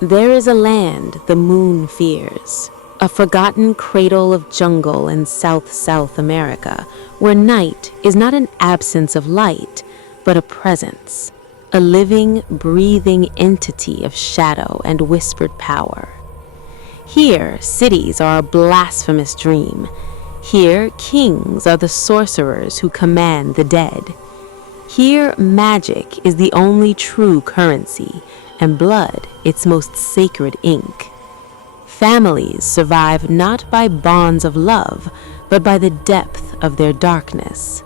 There is a land the moon fears, a forgotten cradle of jungle in South America, where night is not an absence of light, but a presence, a living, breathing entity of shadow and whispered power. Here, cities are a blasphemous dream. Here, kings are the sorcerers who command the dead. Here, magic is the only true currency, and blood its most sacred ink. Families survive not by bonds of love, but by the depth of their darkness.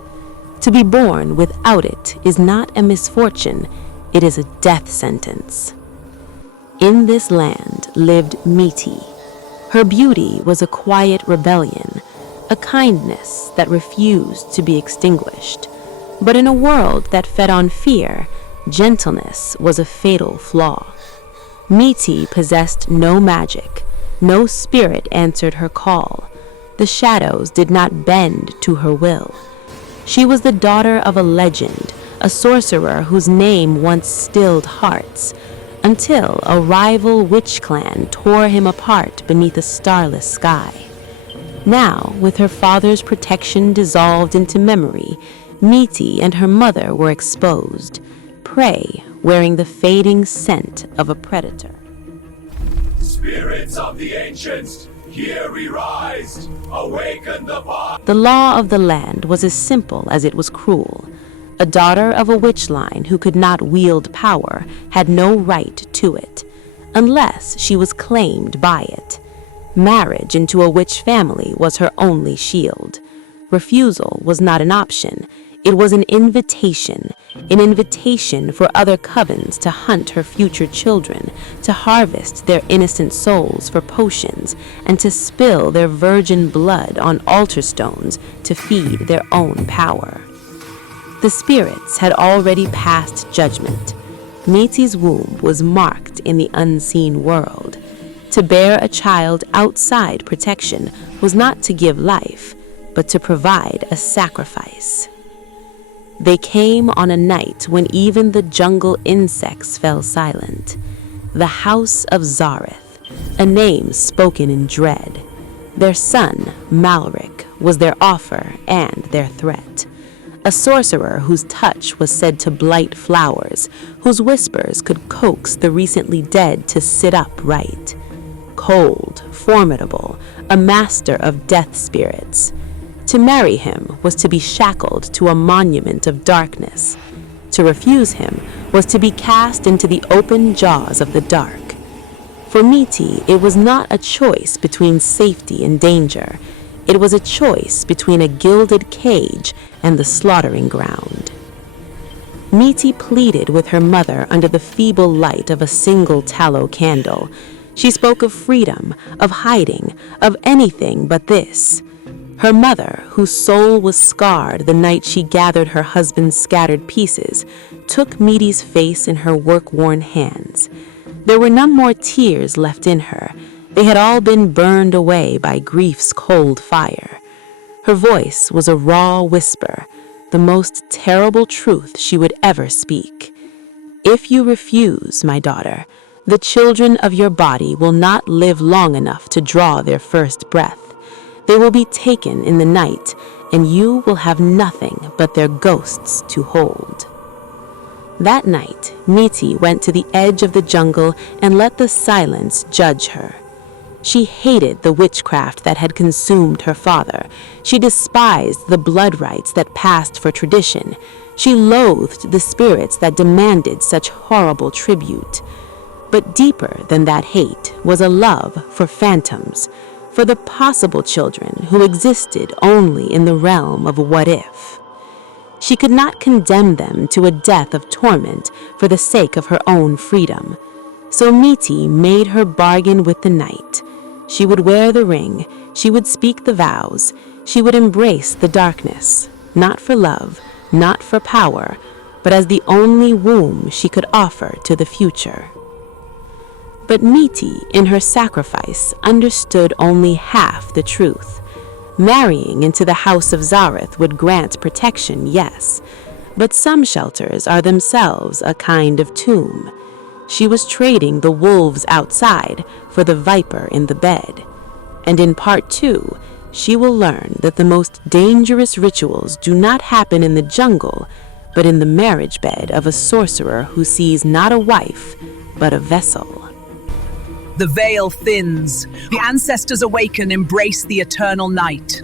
To be born without it is not a misfortune, it is a death sentence. In this land lived Miti. Her beauty was a quiet rebellion, a kindness that refused to be extinguished. But in a world that fed on fear, gentleness was a fatal flaw. Miti possessed no magic. No spirit answered her call. The shadows did not bend to her will. She was the daughter of a legend, a sorcerer whose name once stilled hearts, until a rival witch clan tore him apart beneath a starless sky. Now, with her father's protection dissolved into memory, Miti and her mother were exposed, prey wearing the fading scent of a predator. Spirits of the ancients, here we rise, awaken the body. The law of the land was as simple as it was cruel. A daughter of a witch line who could not wield power had no right to it, unless she was claimed by it. Marriage into a witch family was her only shield. Refusal was not an option. It was an invitation for other covens to hunt her future children, to harvest their innocent souls for potions, and to spill their virgin blood on altar stones to feed their own power. The spirits had already passed judgment. Miti's womb was marked in the unseen world. To bear a child outside protection was not to give life, but to provide a sacrifice. They came on a night when even the jungle insects fell silent. The House of Zareth, a name spoken in dread. Their son, Malrik, was their offer and their threat. A sorcerer whose touch was said to blight flowers, whose whispers could coax the recently dead to sit upright. Cold, formidable, a master of death spirits. To marry him was to be shackled to a monument of darkness. To refuse him was to be cast into the open jaws of the dark. For Miti, it was not a choice between safety and danger. It was a choice between a gilded cage and the slaughtering ground. Miti pleaded with her mother under the feeble light of a single tallow candle. She spoke of freedom, of hiding, of anything but this. Her mother, whose soul was scarred the night she gathered her husband's scattered pieces, took Miti's face in her work-worn hands. There were no more tears left in her. They had all been burned away by grief's cold fire. Her voice was a raw whisper, the most terrible truth she would ever speak. If you refuse, my daughter, the children of your body will not live long enough to draw their first breath. They will be taken in the night, and you will have nothing but their ghosts to hold. That night, Miti went to the edge of the jungle and let the silence judge her. She hated the witchcraft that had consumed her father. She despised the blood rites that passed for tradition. She loathed the spirits that demanded such horrible tribute. But deeper than that hate was a love for phantoms, for the possible children who existed only in the realm of what if. She could not condemn them to a death of torment for the sake of her own freedom. So Miti made her bargain with the night. She would wear the ring, she would speak the vows, she would embrace the darkness, not for love, not for power, but as the only womb she could offer to the future. But Miti, in her sacrifice, understood only half the truth. Marrying into the House of Zareth would grant protection, yes, but some shelters are themselves a kind of tomb. She was trading the wolves outside for the viper in the bed. And in part 2, she will learn that the most dangerous rituals do not happen in the jungle, but in the marriage bed of a sorcerer who sees not a wife, but a vessel. The veil thins. The ancestors awaken, embrace the eternal night.